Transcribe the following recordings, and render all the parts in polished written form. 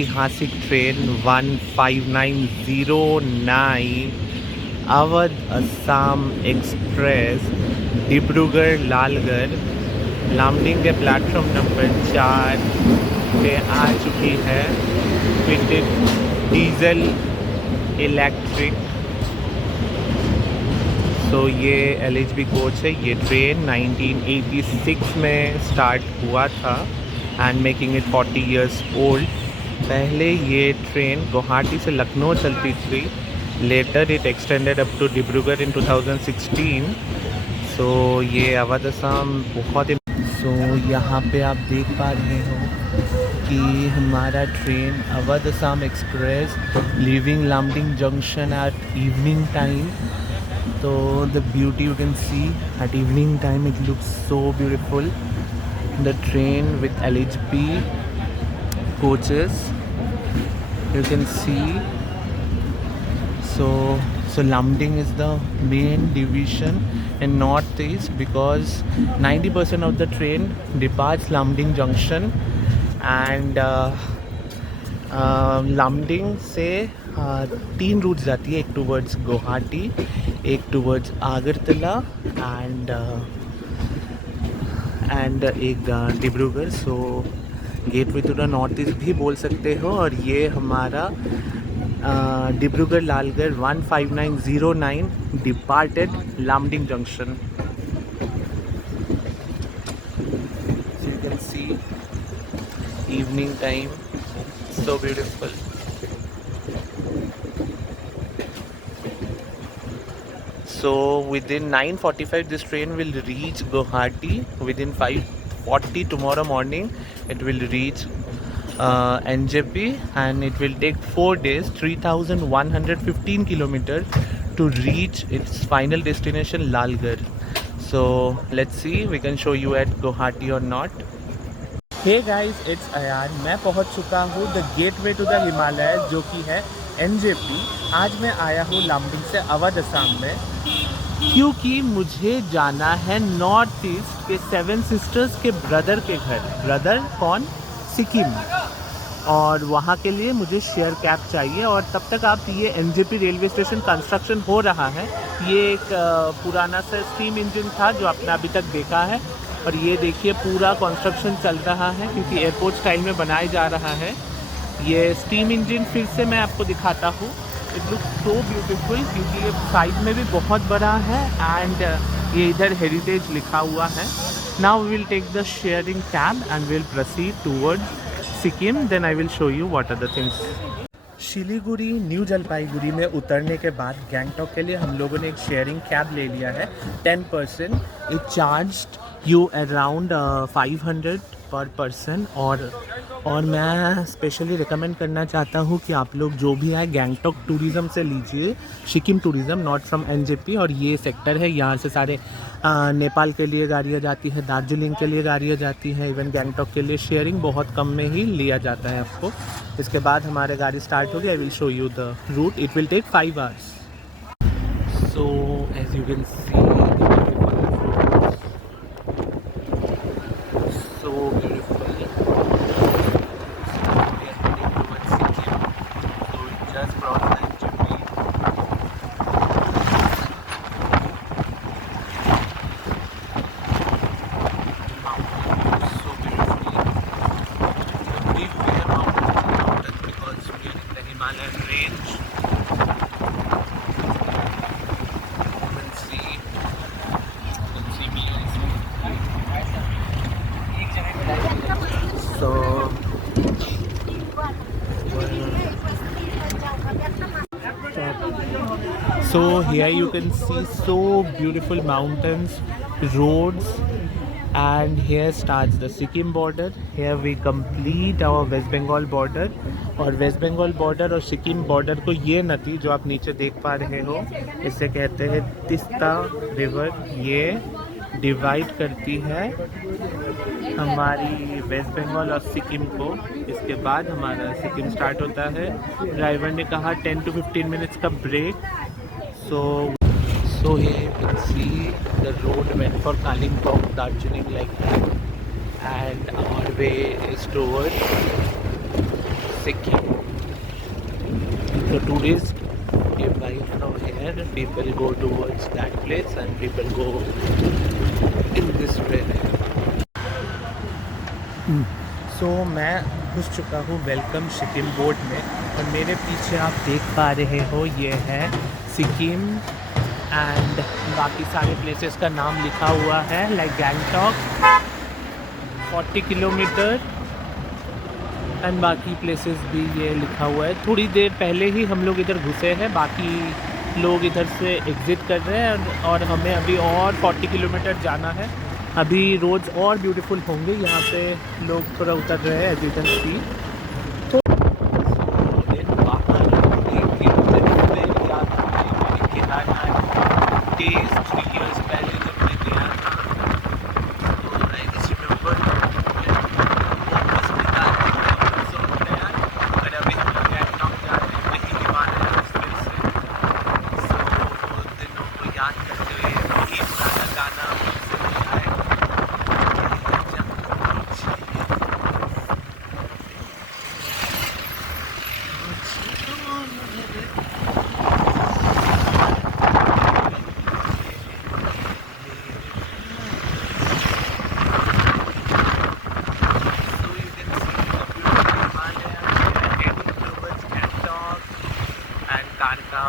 ऐतिहासिक train 1509 Awadh Assam express Dibrugarh Lalgarh Lumding के platform number 4 पे आ चुकी है। Fitted diesel electric. सो ये LHB कोच है। ये ट्रेन 1986 में स्टार्ट हुआ था and making it 40 years old. पहले ये ट्रेन गुवाहाटी से लखनऊ चलती थी। Later it extended up to Dibrugarh in 2016। So ये अवध असम बहुत ही यहाँ पे आप देख पा रहे हो कि हमारा train Awadh Assam express leaving Lumding junction at evening time. तो the beauty you can see at evening time, it looks so beautiful. The train with LHB coaches, you can see. So Lamding is the main division in northeast because 90% of the train departs Lamding junction and Lumding से 3 root जाती है। एक towards Guwahati, एक towards Agartala and एक Dibrugarh. So gateway to the north east भी बोल सकते हो। और ये हमारा Dibrugarh Lalgarh 15909 departed Lumding junction. So you can see evening time, so beautiful. So within 9:45 this train will reach Guwahati. Within 5:40 tomorrow morning it will reach NJP and it will take 4 days, 3115 kilometers to reach its final destination Lalgarh. So let's see, we can show you at Guwahati or not. Hey guys, it's Ayan. मैं पहुंच चुका हूँ the gateway to the Himalaya जो कि है NJP। आज मैं आया हूँ लामडिंग से अवध असम में क्योंकि मुझे जाना है नॉर्थ ईस्ट के 7 सिस्टर्स के ब्रदर के घर। ब्रदर कौन? सिक्किम। और वहाँ के लिए मुझे शेयर कैब चाहिए। और तब तक आप ये NJP रेलवे स्टेशन कंस्ट्रक्शन हो रहा है। ये एक पुराना सा स्टीम इंजन था जो आपने अभी तक देखा है। और ये देखिए पूरा कंस्ट्रक्शन चल रहा है क्योंकि एयरपोर्ट स्टाइल में बनाया जा रहा है। ये स्टीम इंजन फिर से मैं आपको दिखाता हूँ। इट लुक सो ब्यूटीफुल क्योंकि ये साइज में भी बहुत बड़ा है एंड ये इधर हेरिटेज लिखा हुआ है। Now we will take the sharing cab and will proceed towards Sikkim. Then I will show you what are the things. Siliguri new Jalpaiguri में उतरने के बाद गैंगटॉक के लिए हम लोगों ने एक शेयरिंग कैब ले लिया है 10%। इट चार्ज्ड यू अराउंड 500 पर पर्सन। और मैं स्पेशली रिकमेंड करना चाहता हूँ कि आप लोग जो भी आए गैंगटॉक टूरिज़म से लीजिए, Sikkim tourism, not from NJP। और ये सेक्टर है, यहाँ से सारे नेपाल के लिए गाड़ियाँ जाती है, दार्जिलिंग के लिए गाड़ियाँ जाती हैं, इवन गैंगटॉक के लिए शेयरिंग बहुत कम में ही लिया जाता है आपको। इसके बाद हमारे गाड़ी स्टार्ट होगी। I will show you the route. It will take 5 hours. So as you can see so beautiful. So we are heading towards Sikkim. So we just crossed the NJP. Mountain so beautifully. The brief we are mountain because we are in the Himalayan range. You can see me also. So here you can see so beautiful mountains, roads, and here starts the Sikkim border. Here we complete our West Bengal border. और waste Bengal border और Sikkim border को ये नदी जो आप नीचे देख पा रहे हो, इसे कहते हैं तिस्ता रिवर। ये डिवाइड करती है हमारी वेस्ट बंगाल और सिक्किम को। इसके बाद हमारा सिक्किम स्टार्ट होता है। ड्राइवर ने कहा 10 to 15 मिनट्स का break. So here you can see the road went for Kalimpong, Darjeeling like that, and our way is towards Sikkim. So 2 days you fly from here, people go towards that place and people go in this way. सो मैं घुस चुका हूँ welcome Sikkim board में और मेरे पीछे आप देख पा रहे हो ये है सिक्किम एंड बाकी सारे प्लेसेस का नाम लिखा हुआ है लाइक गैंगटॉक 40 किलोमीटर एंड बाकी प्लेसेस भी ये लिखा हुआ है। थोड़ी देर पहले ही हम लोग इधर घुसे हैं, बाकी लोग इधर से एग्ज़िट कर रहे हैं और हमें अभी और 40 किलोमीटर जाना है। अभी रोड्स और ब्यूटीफुल होंगे, यहाँ पे लोग थोड़ा उतर रहे हैं एज यू कैन सी। तो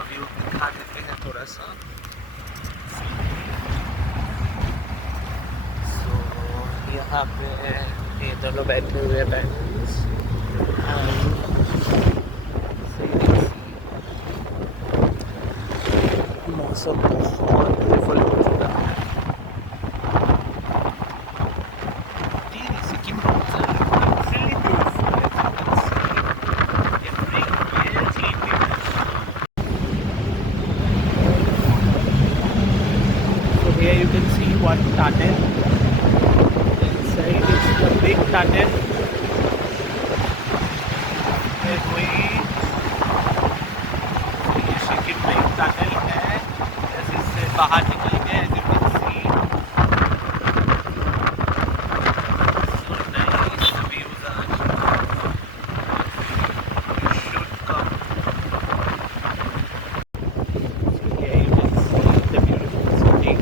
व्यू दिखा देते हैं थोड़ा सा। सो यहाँ पे ये दोनों बैठे हुए हैं पेरेंट्स। मौसम बहुत ब्यूटीफुल हो चुका है। Sikkim here you can see one tunnel. Inside it's the big tunnel. ये सिक्किम में एक tunnel है, जैसे इससे बाहर निकल गए as you can see. So nice views are. You should come. So here you can see the beautiful city.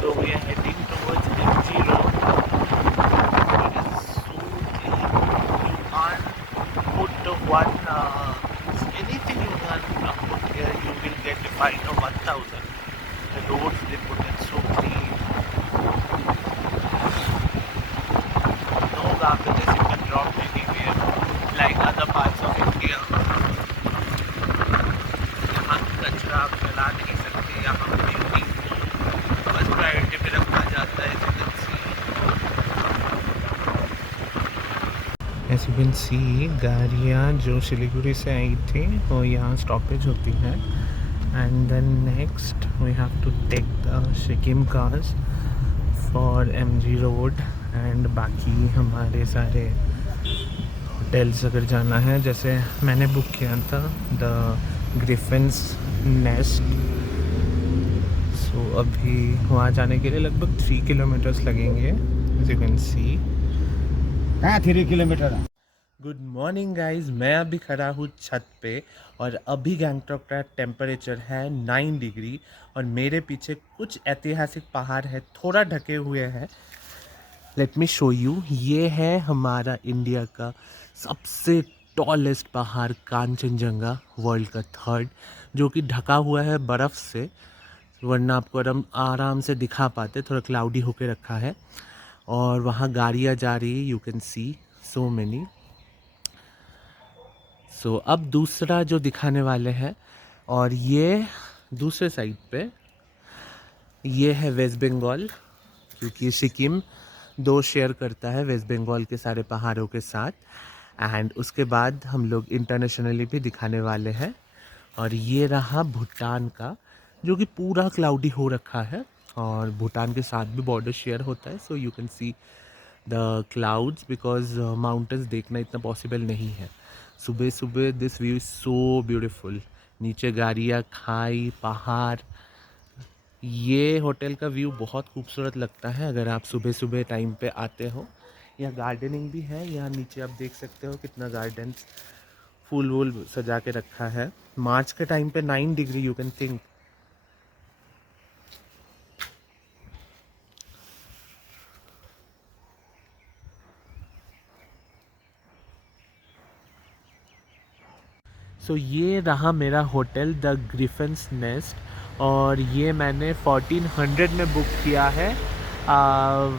So we are heading towards MG Road. It is so clean. You can't put one anything you can put here. You will get a fine of 1,000. The roads they put it so clean. No garbage you can drop anywhere like other parts of India. यहाँ कचरा आप फैला नहीं सकते, यहाँ beauty बस priority पे रखा जाता है। एज यू कैन सी गाड़ियाँ जो सिलीगुड़ी से आई थी वो यहाँ स्टॉपेज होती हैं and then next we have to take the Sikkim cars for MG road and बाकी हमारे सारे होटल्स अगर जाना है, जैसे मैंने बुक किया था द ग्रिफिन्स नेस्ट। सो अभी वहाँ जाने के लिए लगभग 3 किलोमीटर्स लगेंगे as you can see. 3 kilometre. Good morning guys, मैं अभी खड़ा हूँ छत पे और अभी गैंगटॉक का टेम्परेचर है 9 डिग्री और मेरे पीछे कुछ ऐतिहासिक पहाड़ है थोड़ा ढके हुए हैं। Let me show you. ये है हमारा इंडिया का सबसे टॉलेस्ट पहाड़ कांचनजंगा, वर्ल्ड का 3rd, जो कि ढका हुआ है बर्फ़ से, वरना आपको आराम से दिखा पाते, थोड़ा क्लाउडी होके रखा है और वहाँ गाड़ियाँ जा रही है, you can see so many. So अब दूसरा जो दिखाने वाले हैं, और ये दूसरे साइड पे ये है वेस्ट बंगाल, क्योंकि सिक्किम 2 शेयर करता है वेस्ट बंगाल के सारे पहाड़ों के साथ। एंड उसके बाद हम लोग इंटरनेशनली भी दिखाने वाले हैं। और ये रहा भूटान का, जो कि पूरा क्लाउडी हो रखा है और भूटान के साथ भी बॉर्डर शेयर होता है। सो you can see the clouds because mountains देखना इतना पॉसिबल नहीं है। सुबह सुबह this view is so beautiful. नीचे गाड़ियाँ, खाई, पहाड़। ये होटल का व्यू बहुत खूबसूरत लगता है अगर आप सुबह सुबह टाइम पे आते हो। यहाँ गार्डनिंग भी है। यहाँ नीचे आप देख सकते हो कितना गार्डन फूल वूल सजा के रखा है। मार्च के टाइम पे 9 डिग्री, यू कैन थिंक। सो ये रहा मेरा होटल द ग्रिफन्स नेस्ट, और ये मैंने 1400 में बुक किया है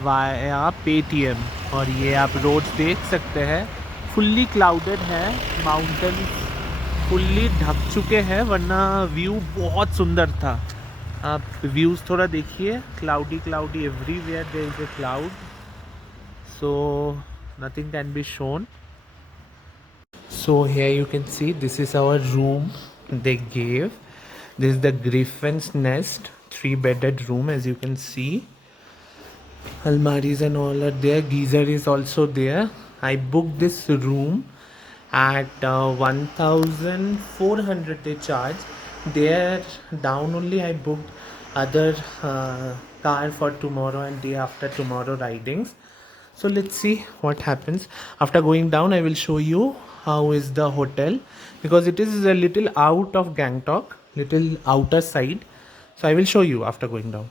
वाया पेटीएम। और ये आप रोड्स देख सकते हैं, फुल्ली क्लाउडेड है, माउंटेन फुल्ली ढक चुके हैं, वरना व्यू बहुत सुंदर था। आप व्यूज़ थोड़ा देखिए, cloudy cloudy everywhere, there is a cloud, so nothing can be shown. So here you can see this is our room they gave. This is the Griffin's Nest 3-bedded room, as you can see. Almaris and all are there. Geyser is also there. I booked this room at 1400 they charge. There down only I booked other car for tomorrow and day after tomorrow ridings. So let's see what happens. After going down I will show you how is the hotel, because it is a little out of Gangtok, little outer side. So I will show you after going down.